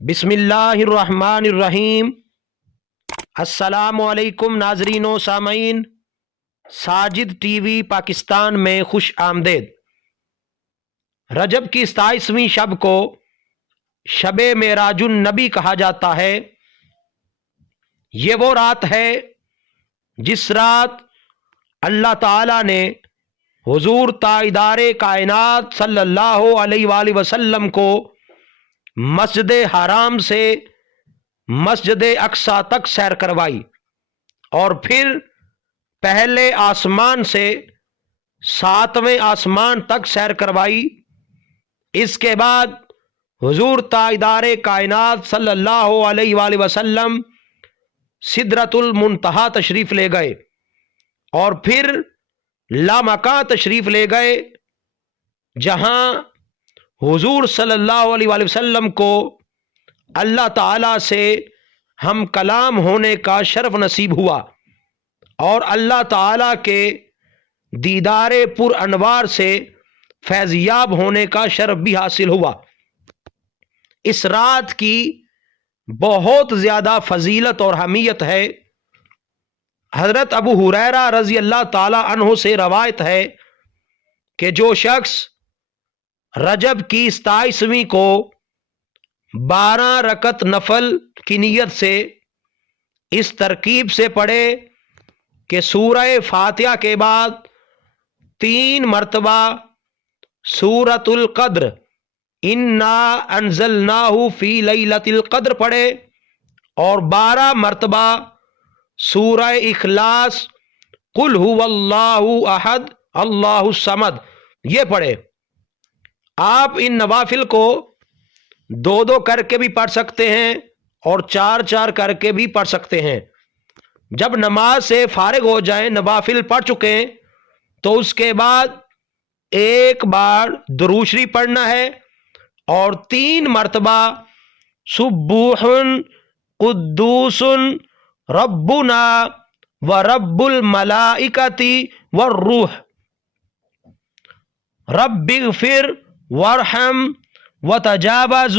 بسم اللہ الرحمن الرحیم۔ السلام علیکم ناظرین و سامعین، ساجد ٹی وی پاکستان میں خوش آمدید۔ رجب کی 27ویں شب کو شب معراج النبی کہا جاتا ہے۔ یہ وہ رات ہے جس رات اللہ تعالی نے حضور تاجدار کائنات صلی اللہ علیہ وآلہ وسلم کو مسجد حرام سے مسجد اقصی تک سیر کروائی، اور پھر پہلے آسمان سے 7ویں آسمان تک سیر کروائی۔ اس کے بعد حضور تاجدار کائنات صلی اللہ علیہ وآلہ وسلم سدرۃ المنتہا تشریف لے گئے، اور پھر لامکاں تشریف لے گئے، جہاں حضور صلی اللہ علیہ وآلہ وسلم کو اللہ تعالیٰ سے ہم کلام ہونے کا شرف نصیب ہوا، اور اللہ تعالیٰ کے دیدار پر انوار سے فیضیاب ہونے کا شرف بھی حاصل ہوا۔ اس رات کی بہت زیادہ فضیلت اور اہمیت ہے۔ حضرت ابو ہریرہ رضی اللہ تعالی عنہ سے روایت ہے کہ جو شخص رجب کی 27ویں کو 12 رکعت نفل کی نیت سے اس ترکیب سے پڑھے کہ سورہ فاتحہ کے بعد 3 مرتبہ سورۃ القدر انا انزلناہ فی لیلۃ القدر پڑھے، اور 12 مرتبہ سورہ اخلاص قل هو اللہ احد اللہ الصمد یہ پڑھے۔ آپ ان نوافل کو 2 کر کے بھی پڑھ سکتے ہیں اور 4 کر کے بھی پڑھ سکتے ہیں۔ جب نماز سے فارغ ہو جائیں، نوافل پڑھ چکیں، تو اس کے بعد ایک بار درود شریف پڑھنا ہے، اور 3 مرتبہ سبوح قدوس ربنا و رب الملائکۃ والروح رب اغفر وارحم وتجاوز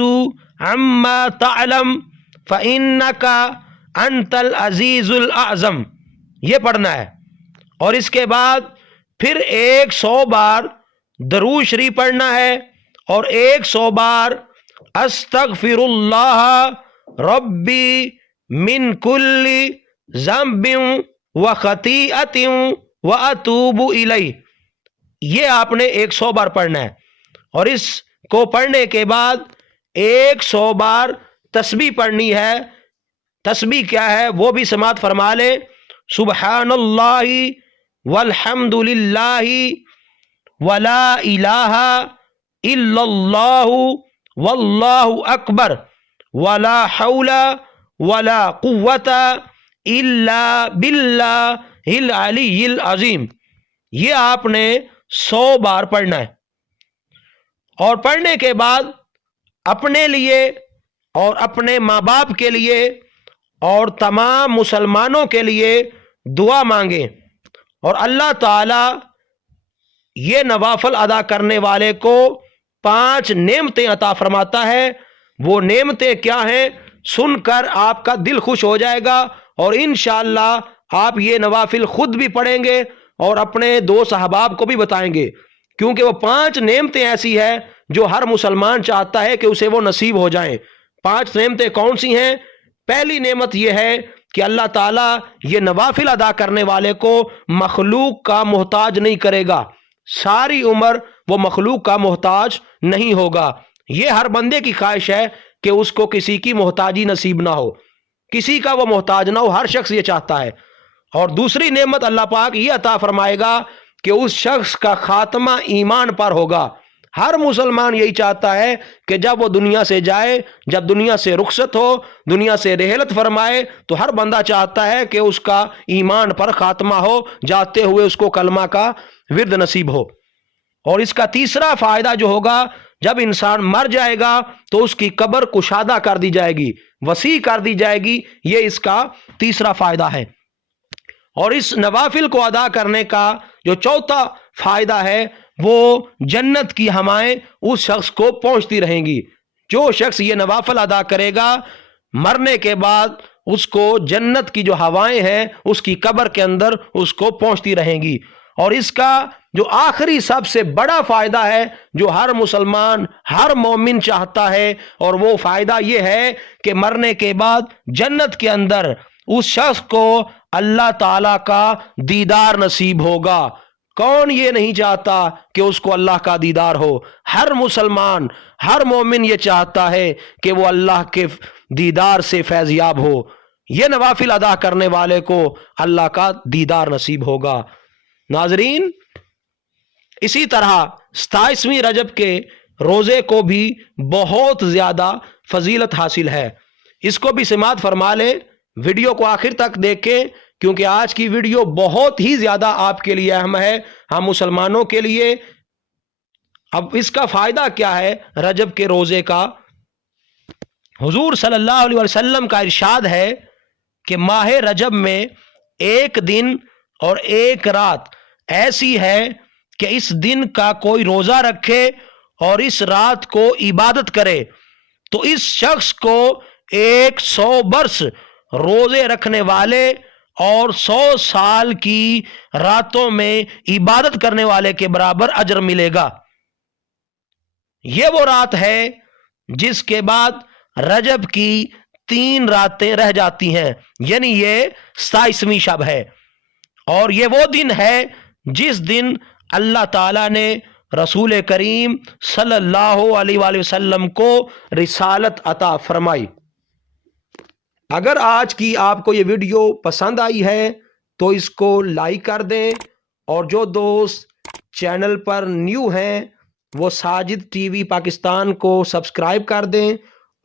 عما تعلم فإنك انت العزیز الاعظم یہ پڑھنا ہے۔ اور اس کے بعد پھر 100 بار درود شریف پڑھنا ہے، اور 100 بار استغفر اللہ ربی من کل ذنب وخطیئۃ واتوب الیہ یہ آپ نے 100 بار پڑھنا ہے۔ اور اس کو پڑھنے کے بعد 100 بار تسبیح پڑھنی ہے۔ تسبیح کیا ہے وہ بھی سماعت فرما لیں۔ سبحان اللہ والحمد للہ ولا الہ الا اللہ واللہ اکبر ولا حول ولا قوت الا باللہ العلی العظیم یہ آپ نے 100 بار پڑھنا ہے۔ اور پڑھنے کے بعد اپنے لیے اور اپنے ماں باپ کے لیے اور تمام مسلمانوں کے لیے دعا مانگیں، اور اللہ تعالی یہ نوافل ادا کرنے والے کو 5 نعمتیں عطا فرماتا ہے۔ وہ نعمتیں کیا ہیں سن کر آپ کا دل خوش ہو جائے گا، اور انشاءاللہ آپ یہ نوافل خود بھی پڑھیں گے اور اپنے دوست احباب کو بھی بتائیں گے، کیونکہ وہ 5 نعمتیں ایسی ہیں جو ہر مسلمان چاہتا ہے کہ اسے وہ نصیب ہو جائیں۔ 5 نعمتیں کون سی ہیں؟ پہلی نعمت یہ ہے کہ اللہ تعالیٰ یہ نوافل ادا کرنے والے کو مخلوق کا محتاج نہیں کرے گا، ساری عمر وہ مخلوق کا محتاج نہیں ہوگا۔ یہ ہر بندے کی خواہش ہے کہ اس کو کسی کی محتاجی نصیب نہ ہو، کسی کا وہ محتاج نہ ہو، ہر شخص یہ چاہتا ہے۔ اور دوسری نعمت اللہ پاک یہ عطا فرمائے گا کہ اس شخص کا خاتمہ ایمان پر ہوگا۔ ہر مسلمان یہی چاہتا ہے کہ جب وہ دنیا سے جائے، جب دنیا سے رخصت ہو، دنیا سے رحلت فرمائے، تو ہر بندہ چاہتا ہے کہ اس کا ایمان پر خاتمہ ہو، جاتے ہوئے اس کو کلمہ کا ورد نصیب ہو۔ اور اس کا تیسرا فائدہ جو ہوگا، جب انسان مر جائے گا تو اس کی قبر کشادہ کر دی جائے گی، وسیع کر دی جائے گی، یہ اس کا تیسرا فائدہ ہے۔ اور اس نوافل کو ادا کرنے کا جو چوتھا فائدہ ہے وہ جنت کی ہوائیں اس شخص کو پہنچتی رہیں گی۔ جو شخص یہ نوافل ادا کرے گا مرنے کے بعد اس کو جنت کی جو ہوائیں ہیں اس کی قبر کے اندر اس کو پہنچتی رہیں گی۔ اور اس کا جو آخری سب سے بڑا فائدہ ہے جو ہر مسلمان ہر مومن چاہتا ہے، اور وہ فائدہ یہ ہے کہ مرنے کے بعد جنت کے اندر اس شخص کو اللہ تعالیٰ کا دیدار نصیب ہوگا۔ کون یہ نہیں چاہتا کہ اس کو اللہ کا دیدار ہو؟ ہر مسلمان ہر مومن یہ چاہتا ہے کہ وہ اللہ کے دیدار سے فیض یاب ہو۔ یہ نوافل ادا کرنے والے کو اللہ کا دیدار نصیب ہوگا۔ ناظرین، اسی طرح 27ویں رجب کے روزے کو بھی بہت زیادہ فضیلت حاصل ہے، اس کو بھی سماعت فرما لیں، ویڈیو کو آخر تک دیکھیں، کیونکہ آج کی ویڈیو بہت ہی زیادہ آپ کے لیے اہم ہے، ہم مسلمانوں کے لیے۔ اب اس کا فائدہ کیا ہے رجب کے روزے کا؟ حضور صلی اللہ علیہ وسلم کا ارشاد ہے کہ ماہ رجب میں ایک دن اور ایک رات ایسی ہے کہ اس دن کا کوئی روزہ رکھے اور اس رات کو عبادت کرے تو اس شخص کو 100 برس روزے رکھنے والے اور 100 سال کی راتوں میں عبادت کرنے والے کے برابر اجر ملے گا۔ یہ وہ رات ہے جس کے بعد رجب کی 3 راتیں رہ جاتی ہیں، یعنی یہ 27ویں شب ہے، اور یہ وہ دن ہے جس دن اللہ تعالیٰ نے رسول کریم صلی اللہ علیہ وآلہ وسلم کو رسالت عطا فرمائی۔ اگر آج کی آپ کو یہ ویڈیو پسند آئی ہے تو اس کو لائک کر دیں، اور جو دوست چینل پر نیو ہیں وہ ساجد ٹی وی پاکستان کو سبسکرائب کر دیں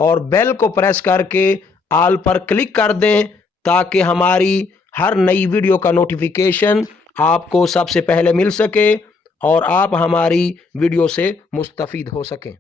اور بیل کو پریس کر کے آل پر کلک کر دیں تاکہ ہماری ہر نئی ویڈیو کا نوٹیفیکیشن آپ کو سب سے پہلے مل سکے اور آپ ہماری ویڈیو سے مستفید ہو سکیں۔